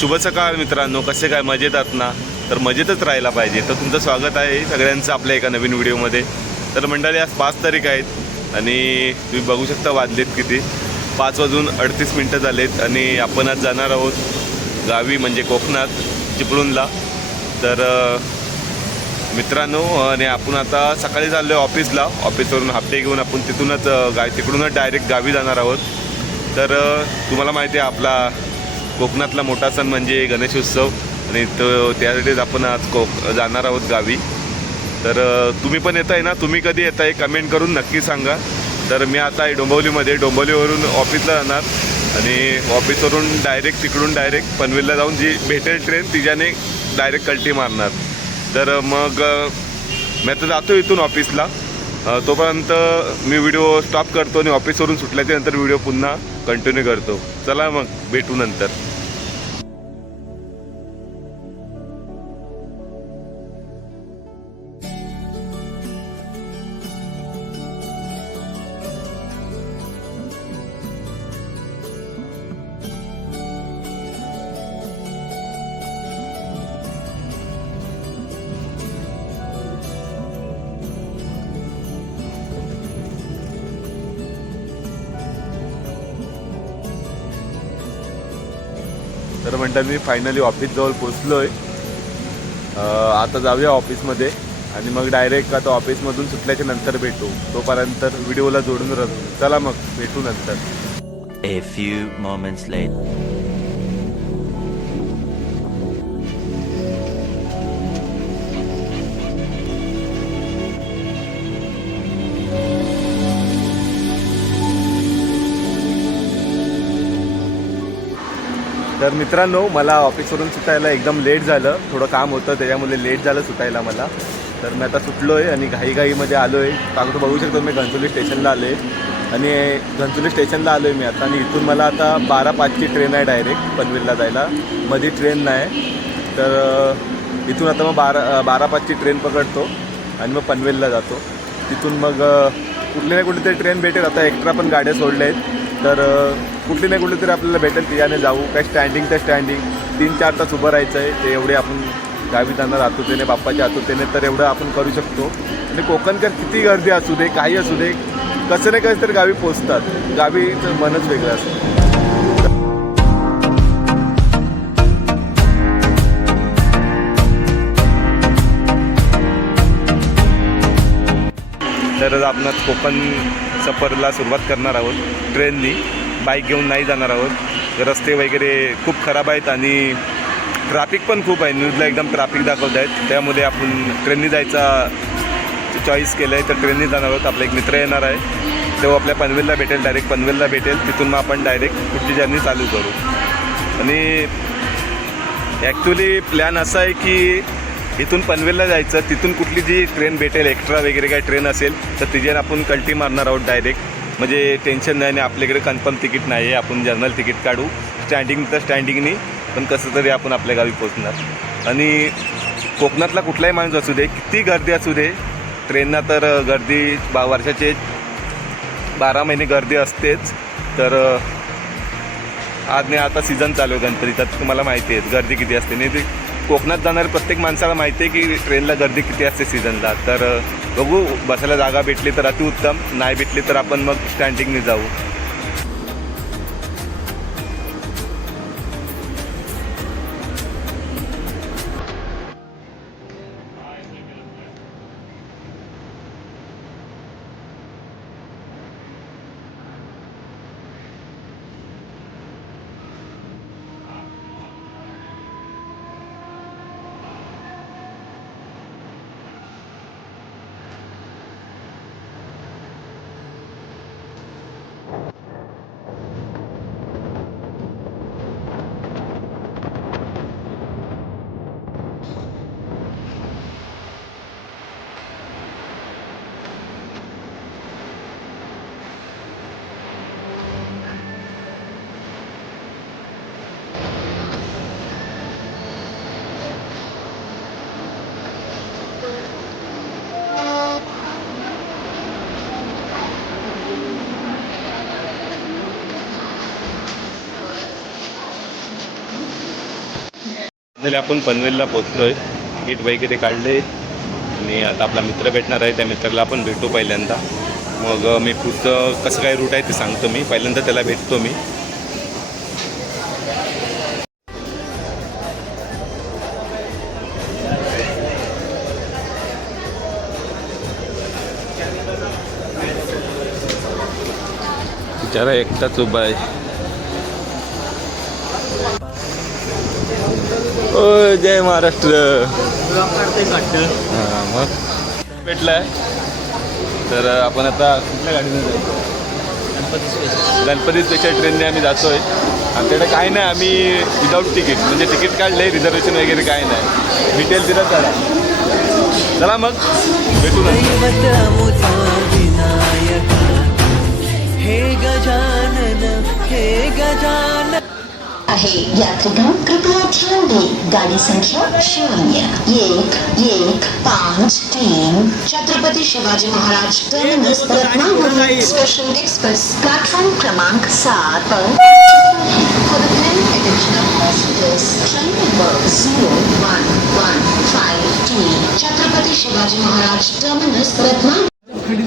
शुभ सकाळ मित्रांनो. कसे काय? मजेत आहात ना? तर मजेतच राहायला पाहिजे. तर तुमचं स्वागत आहे सगळ्यांचं आपल्या एका नवीन व्हिडिओमध्ये. तर मंडळी आज पाच तारीख आहेत आणि तुम्ही बघू शकता वाजलेत किती. पाच वाजून अडतीस मिनटं झालेत आणि आपण आज जाणार आहोत गावी म्हणजे कोकणात चिपळूणला. तर मित्रांनो आणि आपण आता सकाळी चाललो आहे ऑफिसला. ऑफिसवरून हप्ते घेऊन आपण तिथूनच गाय गा तिकडूनच डायरेक्ट गावी जाणार आहोत. तर तुम्हाला माहिती आहे आपला कोकणातला मोठा सण म्हणजे गणेश उत्सव. आणि तो त्यासाठीच आपण आज कोक जाणार आहोत गावी. तर तुम्ही पण येत आहे ना? तुम्ही कधी येत आहे कमेंट करून नक्की सांगा. तर मी आता आहे डोंबवलीमध्ये. डोंबवलीवरून ऑफिसला जाणार. आणि ऑफिसवरून डायरेक्ट तिकडून डायरेक्ट पनवेलला जाऊन जी भेटेल ट्रेन तिच्याने डायरेक्ट कल्टी मारणार. तर मग मी आता जातो इथून ऑफिसला तोपर्यंत मी व्हिडिओ स्टॉप करतो आणि ऑफिसवरून सुटल्याच्या नंतर व्हिडिओ पुन्हा कंटिन्यू करतो. चला मग भेटू नंतर. तर म्हणतात मी फायनली ऑफिसजवळ पोचलो आहे आता जाऊया ऑफिसमध्ये आणि मग डायरेक्ट आता ऑफिसमधून सुटल्याच्या नंतर भेटू. तोपर्यंत व्हिडिओला जोडून राहतो चला मग भेटू नंतर. A few moments later. तर मित्रांनो मला ऑफिसवरून सुटायला एकदम लेट झालं. थोडं काम होतं त्याच्यामुळे लेट झालं सुटायला मला. तर मी आता सुटलो आहे आणि घाईघाईमध्ये आलो आहे कागद बघू शकतो मी घनसोली स्टेशनला आलो आहे आणि घनसोली स्टेशनला आलो आहे मी आता आणि इथून मला आता बारा पाचची ट्रेन आहे डायरेक्ट पनवेलला जायला. मध्ये ट्रेन नाही. तर इथून आता मग बारा बारा पाचची ट्रेन पकडतो आणि मग पनवेलला जातो. तिथून मग कुठली ना कुठली तरी ट्रेन भेटेल. आता एक्स्ट्रा पण गाड्या सोडल्या आहेत. तर कुठली ना कुठली तरी आपल्याला भेटेल तिच्याने जाऊ. काय स्टँडिंग तर स्टँडिंग तीन चार तास उभं राहायचं आहे ते एवढे आपण गावी जाणार आतुतेने बाप्पाच्या आतुतेने तर एवढं आपण करू शकतो. आणि कोकणकर किती गर्दी असू दे काही असू दे कसं नाही कसं तर गावी पोचतात. गावीचं मनच वेगळं असतं. तर आपण कोकण सफरला सुरुवात करणार आहोत ट्रेननी. बाईक घेऊन नाही जाणार आहोत. रस्ते वगैरे खूप खराब आहेत आणि ट्रॅफिक पण खूप आहे. न्यूजला एकदम ट्रॅफिक दाखवत आहेत. त्यामुळे आपण ट्रेननी जायचा चॉईस केलं आहे तर ट्रेननी जाणार आहोत. आपला एक मित्र येणार आहे. तो आपल्या पनवेलला भेटेल. डायरेक्ट पनवेलला भेटेल. तिथून मग आपण डायरेक्ट पुढची जर्नी चालू करू. आणि ॲक्च्युली प्लॅन असा आहे की इथून पनवेलला जायचं. तिथून कुठली जी ट्रेन भेटेल एक्स्ट्रा वगैरे काही ट्रेन असेल तर तिच्याने आपण कल्टी मारणार आहोत डायरेक्ट म्हणजे टेन्शन नाही आणि आपल्याकडे कन्फर्म तिकीट नाही आहे आपण जर्नल तिकीट काढू. स्टँडिंग तर स्टँडिंगनी पण कसं तरी आपण आपल्या गावी पोचणार आणि कोकणातला कुठलाही माणूस असू दे किती गर्दी असू दे ट्रेनना तर गर्दी बा वर्षाचे बारा महिने गर्दी असतेच. तर आज नाही आता सीझन चालू आहे गणपतीचा. तर तुम्हाला माहिती आहे गर्दी किती असते. नाही ते कोकणात जाणाऱ्या प्रत्येक माणसाला माहिती आहे की ट्रेनला गर्दी किती असते सीझनला तर बघू बसायला जागा भेटली तर अतिउत्तम नाही भेटली तर आपण मग स्टँडिंगने जाऊ. फायनली आपण पनवेलला पोचतोय तिकीट वगैरे काढले. आणि आता आपला मित्र भेटणार आहे. त्या मित्राला आपण भेटू पहिल्यांदा. मग मी पुढचं कसं काय रूट आहे ते सांगतो मी. पहिल्यांदा त्याला भेटतो मी. बिचारा एकटाच उभा आहे. जय महाराष्ट्र. हां मग. भेटलाय. तर आपण आता कुठल्या गाडीने जायचं गणपती स्पेशल ट्रेनने आम्ही जातोय. आमच्याकडे काय नाही आम्ही विदाऊट तिकीट म्हणजे तिकीट काढले रिझर्वेशन वगैरे काय नाही. डिटेल दिलं चला. चला मग. भेटू ना हे गजानन हे गजानन. आहे यात्रीगण कृपया ध्यान दें। गाड़ी संख्या शून्य। एक एक पाँच तीन। Chhatrapati Shivaji Maharaj terminus special express platform क्रमांक सात पर। For the kind attention of passengers, train number 0115 Chhatrapati Shivaji Maharaj terminus Ratnagiri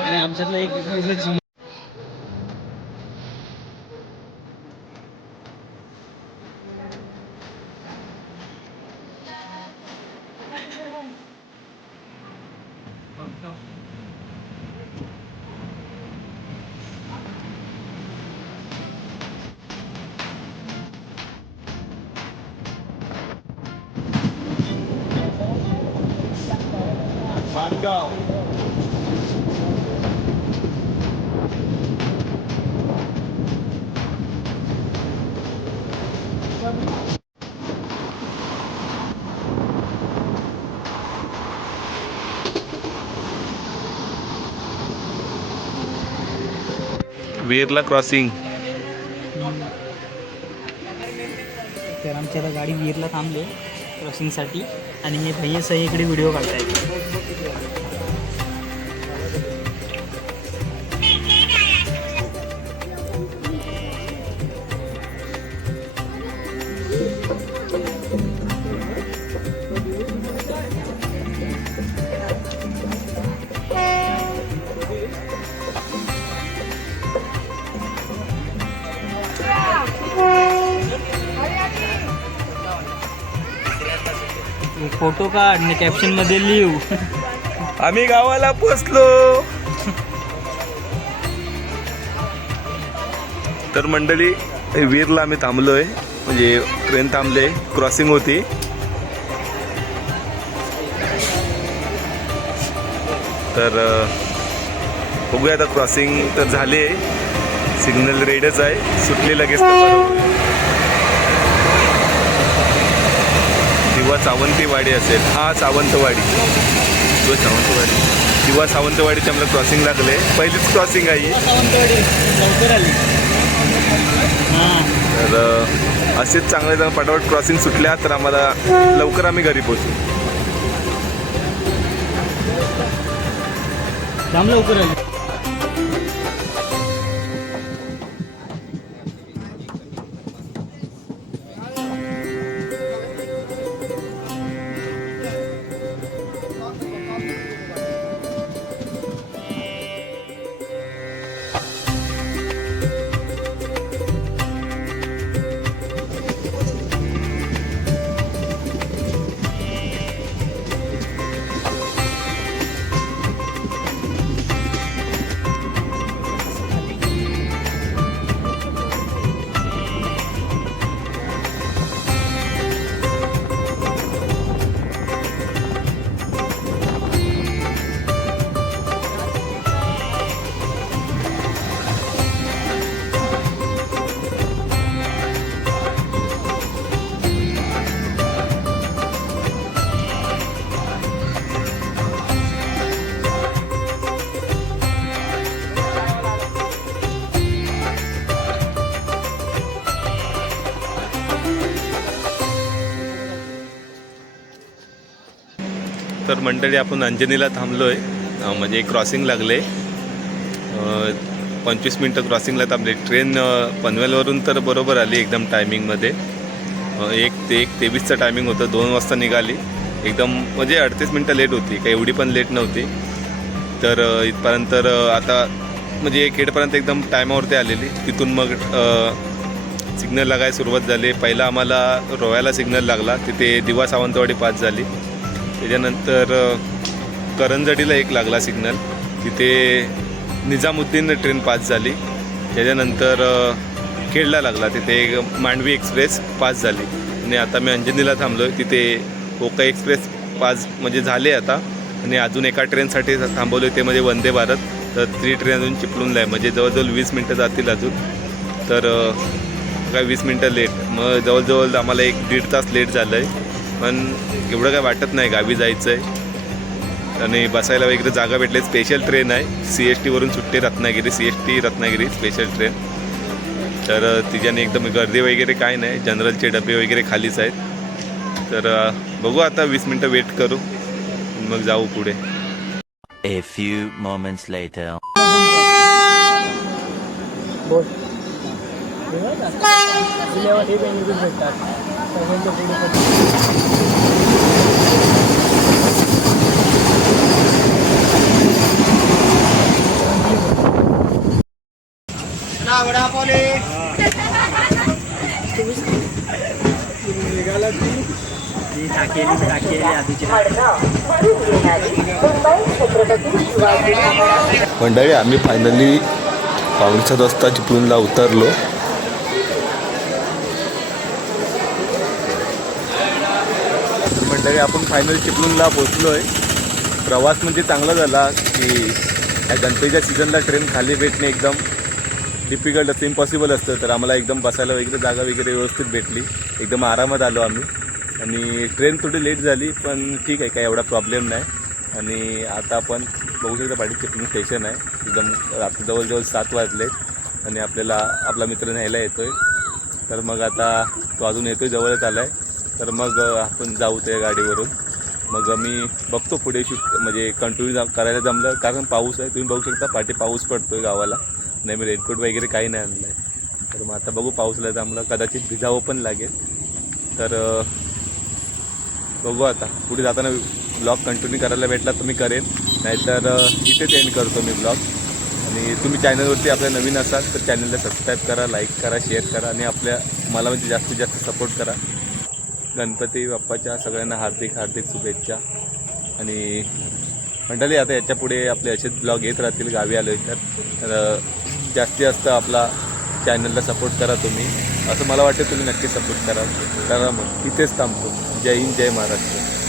आणि आमच्यातलं एक वेरला क्रॉसिंग तर आमच्या आता गाडी वीरला थांबले क्रॉसिंगसाठी आणि हे भैया सही इकडे व्हिडिओ काढतायत. फोटो काढ आणि कॅप्शनमध्ये लिहू. आम्ही गावाला पोचलो. तर मंडळी वीरला आम्ही थांबलोय. म्हणजे ट्रेन थांबले क्रॉसिंग होती. तर बघूया आता क्रॉसिंग तर झाले सिग्नल रेडच आहे. सुटली लगेच तर बरं होईल. किंवा सावंतीवाडी असेल हा सावंतवाडी. किंवा सावंतवाडी. किंवा सावंतवाडीचे आम्हाला क्रॉसिंग लागले पहिलीच क्रॉसिंग आहे तर असेच चांगले जण पटापट क्रॉसिंग सुटल्या तर आम्हाला लवकर आम्ही घरी पोचू जाम लवकर मंडळी आपण अंजनीला थांबलो आहे म्हणजे क्रॉसिंग लागले. पंचवीस मिनटं क्रॉसिंगला थांबले. ट्रेन पनवेलवरून तर बरोबर आली एकदम टायमिंगमध्ये एक ते एक तेवीसचं टायमिंग होतं. दोन वाजता निघाली. एकदम म्हणजे अडतीस मिनटं लेट होती. काही एवढी पण लेट नव्हती. तर इथपर्यंत तर, आता म्हणजे खेडपर्यंत एकदम टायमावरती आलेली. तिथून मग सिग्नल लागायला सुरुवात झाली. पहिला आम्हाला रोव्याला सिग्नल लागला. तिथे दिवा सावंतवाडी पास झाली. त्याच्यानंतर करंजडीला एक लागला सिग्नल. तिथे निजामुद्दीन ट्रेन पास झाली. त्याच्यानंतर अ, खेडला लागला. तिथे एक मांडवी एक्सप्रेस पास झाली. आणि आता मी अंजनीला थांबलो आहे तिथे ओका एक्सप्रेस पास म्हणजे झाले आता. आणि अजून एका ट्रेनसाठी थांबवले ते म्हणजे वंदे भारत. तर ती ट्रेन अजून चिपळून आहे. म्हणजे जवळजवळ वीस मिनटं जातील अजून. तर काय वीस मिनटं लेट मग जवळजवळ आम्हाला एक दीड तास लेट झालं आहे पण एवढं काय वाटत नाही गावी जायचं आहे आणि बसायला वगैरे जागा भेटली. स्पेशल ट्रेन आहे. सी एस टीवरून सुट्टी Ratnagiri. C S T Ratnagiri special train तर तिच्याने एकदम गर्दी वगैरे काय नाही. जनरलचे डबे वगैरे खालीच आहेत. तर बघू आता वीस मिनटं वेट करू. मग जाऊ पुढे. A few moments later. बोल. दिल्यावर हे बेनिफिट भेटतात. त्याच्यानंतर टाकेली टाकेली आधीची मंडळी आम्ही फायनली काँग्रेसचा रस्ता चिपळूणला उतरलो. तर आपण फायनल चिपळूणला पोचलो आहे प्रवास म्हणजे चांगला झाला की या गणपतीच्या सीझनला ट्रेन खाली भेटणे एकदम डिफिकल्ट असतं इम्पॉसिबल असतं. तर आम्हाला एकदम बसायला वगैरे जागा वगैरे व्यवस्थित भेटली. एकदम आरामात आलो आम्ही. आणि ट्रेन थोडी लेट झाली पण ठीक आहे काय एवढा प्रॉब्लेम नाही. आणि आता आपण बघू शकता पाठी चिपळूण स्टेशन आहे. एकदम रात्री जवळजवळ सात वाजले. आणि आपल्याला आपला मित्र न्यायला आहे तर मग आता तो अजून येतोय जवळच आला आहे तर मग आपण जाऊ त्या गाडीवरून. मग मी बघतो पुढे शूट म्हणजे कंटिन्यू जा करायला जमलं. कारण पाऊस आहे. तुम्ही बघू शकता पाठी पाऊस पडतोय गावाला. नाही मी रेनकोट वगैरे काही नाही आणलं आहे तर मग आता बघू पाऊसला जमलं. कदाचित भिजावं पण लागेल. तर बघू आता. पुढे जाताना ब्लॉग कंटिन्यू करायला भेटला तर मी करेन. नाहीतर इथेच एंड करतो मी ब्लॉग आणि तुम्ही चॅनलवरती आपल्या नवीन असाल तर चॅनलला सबस्क्राईब करा लाईक करा शेअर करा. आणि आपल्या मला म्हणजे जास्तीत जास्त सपोर्ट करा. गणपती बाप्पाच्या सगळ्यांना हार्दिक हार्दिक शुभेच्छा. आणि मंडळी आता याच्यापुढे आपले असेच ब्लॉग येत राहतील गावी आलो तर. तर जास्तीत जास्त आपला चॅनलला सपोर्ट करा तुम्ही. असं मला वाटतं तुम्ही नक्की सपोर्ट करा. करा मग इथेच थांबतो. जय हिंद जय महाराष्ट्र.